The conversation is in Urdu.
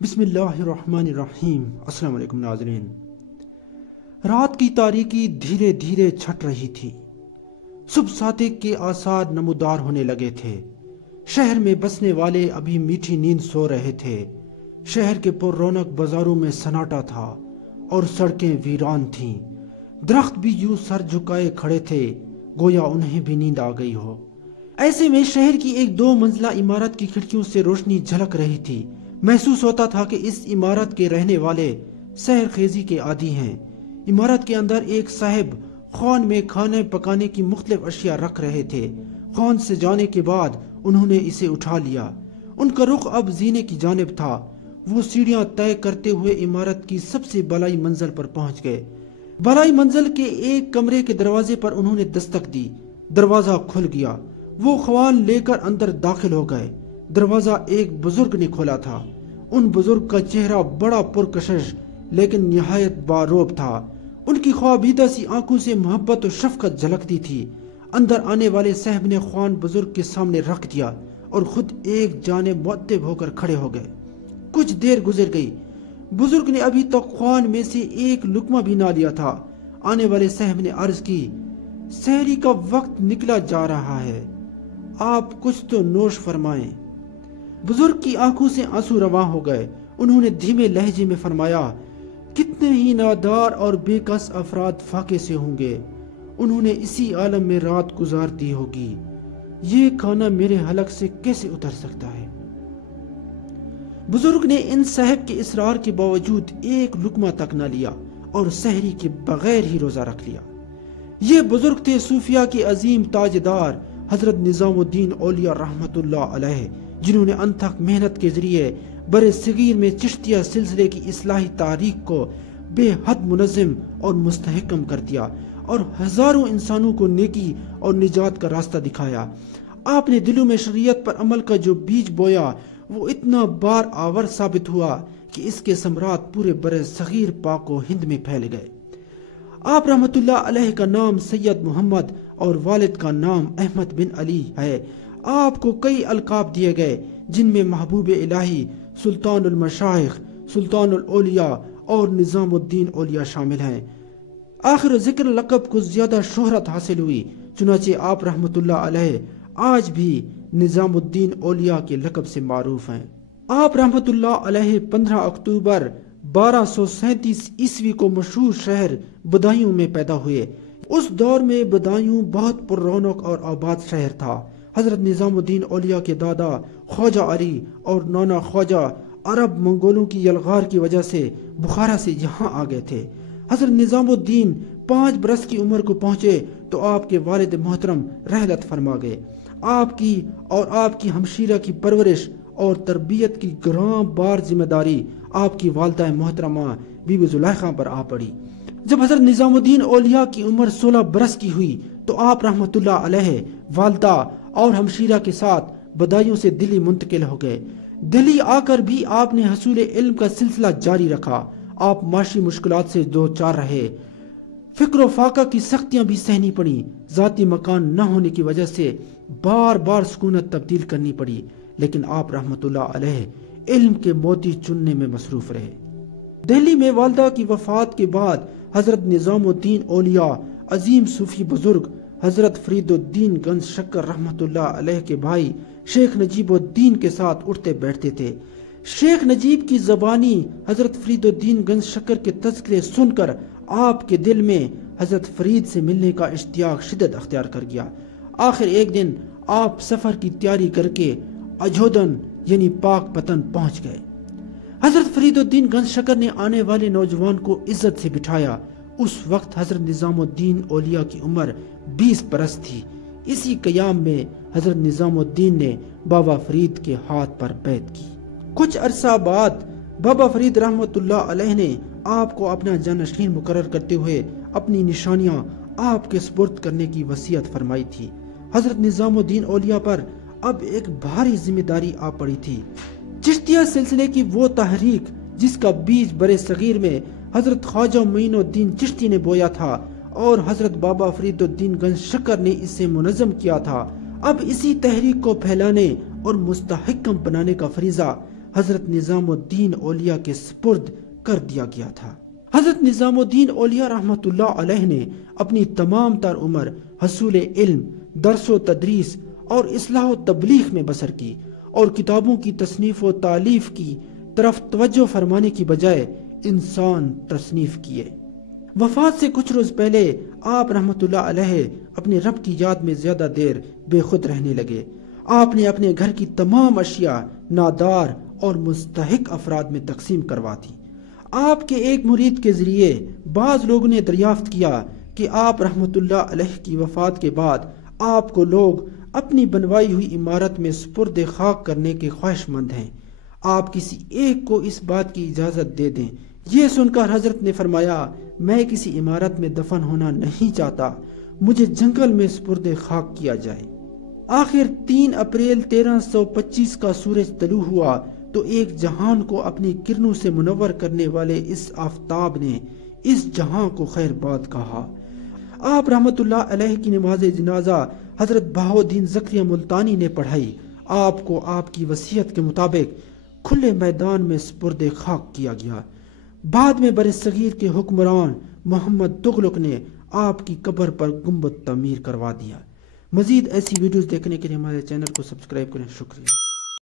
بسم اللہ الرحمن الرحیم۔ السلام علیکم ناظرین۔ رات کی تاریکی دھیرے دھیرے چھٹ رہی تھی۔ صبح صادق کے آثار نمودار ہونے لگے تھے۔ شہر میں بسنے والے ابھی میٹھی نیند سو رہے تھے۔ شہر کے پر رونق بازاروں میں سناٹا تھا اور سڑکیں ویران تھیں۔ درخت بھی یوں سر جھکائے کھڑے تھے گویا انہیں بھی نیند آ گئی ہو۔ ایسے میں شہر کی ایک 2 منزلہ عمارت کی کھڑکیوں سے روشنی جھلک رہی تھی۔ محسوس ہوتا تھا کہ اس عمارت کے رہنے والے سحر خیزی کے عادی ہیں۔ عمارت کے اندر ایک صاحب خوان میں کھانے پکانے کی مختلف اشیاء رکھ رہے تھے۔ خوان سے جانے کے بعد انہوں نے اسے اٹھا لیا۔ ان کا رخ اب زینے کی جانب تھا۔ وہ سیڑھیاں طے کرتے ہوئے عمارت کی سب سے بالائی منزل پر پہنچ گئے۔ بالائی منزل کے ایک کمرے کے دروازے پر انہوں نے دستک دی۔ دروازہ کھل گیا۔ وہ خوان لے کر اندر داخل ہو گئے۔ دروازہ ایک بزرگ نے کھولا تھا۔ ان بزرگ کا چہرہ بڑا پرکشش لیکن نہایت باروب تھا۔ ان کی خوابیدہ سی آنکھوں سے محبت و شفقت جھلکتی تھی۔ اندر آنے والے صاحب نے خوان بزرگ کے سامنے رکھ دیا اور خود ایک جانب مؤدب ہو کر کھڑے ہو گئے۔ کچھ دیر گزر گئی۔ بزرگ نے ابھی تک خوان میں سے ایک لقمہ بھی نہ لیا تھا۔ آنے والے صاحب نے عرض کی، سحری کا وقت نکلا جا رہا ہے، آپ کچھ تو نوش فرمائیں۔ بزرگ کی آنکھوں سے آنسو رواں ہو گئے۔ انہوں نے دھیمے لہجے میں فرمایا، کتنے ہی نادار اور بے کس افراد فاقے سے ہوں گے، انہوں نے اسی عالم میں رات گزار دی ہوگی، یہ کھانا میرے حلق سے کیسے اتر سکتا ہے؟ بزرگ نے ان صاحب کے اصرار کے باوجود ایک لقمہ تک نہ لیا اور سحری کے بغیر ہی روزہ رکھ لیا۔ یہ بزرگ تھے صوفیاء کے عظیم تاجدار حضرت نظام الدین اولیاء رحمت اللہ علیہ، جنہوں نے انتھک محنت کے ذریعے برے صغیر میں چشتیہ سلسلے کی اصلاحی تاریخ کو بے حد منظم اور مستحکم کر دیا اور ہزاروں انسانوں کو نیکی اور نجات کا راستہ دکھایا۔ آپ نے دلوں میں شریعت پر عمل کا جو بیج بویا وہ اتنا بار آور ثابت ہوا کہ اس کے ثمرات پورے برے صغیر پاک و ہند میں پھیل گئے۔ آپ رحمت اللہ علیہ کا نام سید محمد اور والد کا نام احمد بن علی ہے۔ آپ کو کئی القاب دیے گئے جن میں محبوب الہی، سلطان المشائخ، سلطان الاولیاء اور نظام الدین اولیاء شامل ہیں۔ آخر ذکر لقب کو زیادہ شہرت حاصل ہوئی، چنانچہ آپ رحمت اللہ علیہ آج بھی نظام الدین اولیاء کے لقب سے معروف ہیں۔ آپ رحمت اللہ علیہ 15 اکتوبر 1237 عیسوی کو مشہور شہر بدایوں میں پیدا ہوئے۔ اس دور میں بدایوں بہت پر رونق اور آباد شہر تھا۔ حضرت نظام الدین اولیاء کے دادا خواجہ علی اور نانا خواجہ عرب منگولوں کی یلغار کی وجہ سے بخارا سے یہاں آ گئے تھے۔ حضرت نظام الدین 5 برس کی عمر کو پہنچے تو آپ کے والد محترم رحلت فرما گئے۔ آپ کی اور آپ کی ہمشیرہ کی پرورش اور تربیت کی گراں بار ذمہ داری آپ کی والدہ محترمہ بی بی زلیخا پر آ پڑی۔ جب حضرت نظام الدین اولیاء کی عمر 16 برس کی ہوئی تو آپ رحمت اللہ علیہ والدہ اور ہمشیرہ کے ساتھ بدایوں سے دلی منتقل ہو گئے۔ دلی آ کر بھی آپ نے حصول علم کا سلسلہ جاری رکھا۔ آپ معاشی مشکلات سے دوچار رہے، فکر و فاقہ کی سختیاں بھی سہنی پڑی، ذاتی مکان نہ ہونے کی وجہ سے بار بار سکونت تبدیل کرنی پڑی، لیکن آپ رحمت اللہ علیہ علم کے موتی چننے میں مصروف رہے۔ دہلی میں والدہ کی وفات کے بعد حضرت نظام الدین اولیاء عظیم صوفی بزرگ حضرت فرید الدین گنج شکر رحمت اللہ علیہ کے بھائی شیخ نجیب الدین کے ساتھ اٹھتے بیٹھتے تھے۔ شیخ نجیب کی زبانی حضرت فرید الدین گنج شکر کے تذکرے سن کر آپ کے دل میں حضرت فرید سے ملنے کا اشتیاق شدت اختیار کر گیا۔ آخر ایک دن آپ سفر کی تیاری کر کے اجودن یعنی پاک پتن پہنچ گئے۔ حضرت فرید الدین گنج شکر نے آنے والے نوجوان کو عزت سے بٹھایا۔ اس وقت حضرت نظام الدین اولیاء کی عمر 20 برس تھی۔ اسی قیام میں حضرت نظام الدین نے بابا فرید کے ہاتھ پر بیعت کی۔ کچھ عرصہ بعد بابا فرید رحمت اللہ علیہ نے آپ کو اپنا جانشین مقرر کرتے ہوئے اپنی نشانیاں آپ کے سپرد کرنے کی وصیت فرمائی تھی۔ حضرت نظام الدین اولیاء پر اب ایک بھاری ذمہ داری آ پڑی تھی۔ چشتیہ سلسلے کی وہ تحریک جس کا بیج برے صغیر میں حضرت خواجہ معین الدین چشتی نے بویا تھا اور حضرت بابا فرید الدین گنج شکر نے اسے منظم کیا تھا، اب اسی تحریک کو پھیلانے اور مستحکم بنانے کا فریضہ حضرت نظام الدین اولیاء کے سپرد کر دیا گیا تھا۔ حضرت نظام الدین اولیاء رحمۃ اللہ علیہ نے اپنی تمام تر عمر حصول علم، درس و تدریس اور اصلاح و تبلیغ میں بسر کی، اور کتابوں کی تصنیف و تالیف کی طرف توجہ فرمانے کی بجائے انسان تصنیف کیے۔ وفات سے کچھ روز پہلے آپ رحمۃ اللہ علیہ اپنے رب کی یاد میں زیادہ دیر بے خود رہنے لگے۔ آپ نے اپنے گھر کی تمام اشیاء نادار اور مستحق افراد میں تقسیم کروا دی۔ آپ کے ایک مرید کے ذریعے بعض لوگوں نے دریافت کیا کہ آپ رحمۃ اللہ علیہ کی وفات کے بعد آپ کو لوگ اپنی بنوائی ہوئی عمارت میں سپرد خاک کرنے کے خواہش مند ہیں، آپ کسی ایک کو اس بات کی اجازت دے دیں۔ یہ سن کر حضرت نے فرمایا، میں کسی عمارت میں دفن ہونا نہیں چاہتا، مجھے جنگل میں سپرد خاک کیا جائے۔ آخر 3 اپریل 1325 کا سورج طلوع ہوا تو ایک جہان کو اپنی کرنوں سے منور کرنے والے اس آفتاب نے اس جہاں کو خیر باد کہا۔ آپ رحمت اللہ علیہ کی نماز جنازہ حضرت بہاؤالدین زکریا ملتانی نے پڑھائی۔ آپ کو آپ کی وصیت کے مطابق کھلے میدان میں سپرد خاک کیا گیا۔ بعد میں برصغیر کے حکمران محمد تغلق نے آپ کی قبر پر گنبد تعمیر کروا دیا۔ مزید ایسی ویڈیوز دیکھنے کے لیے ہمارے چینل کو سبسکرائب کریں۔ شکریہ۔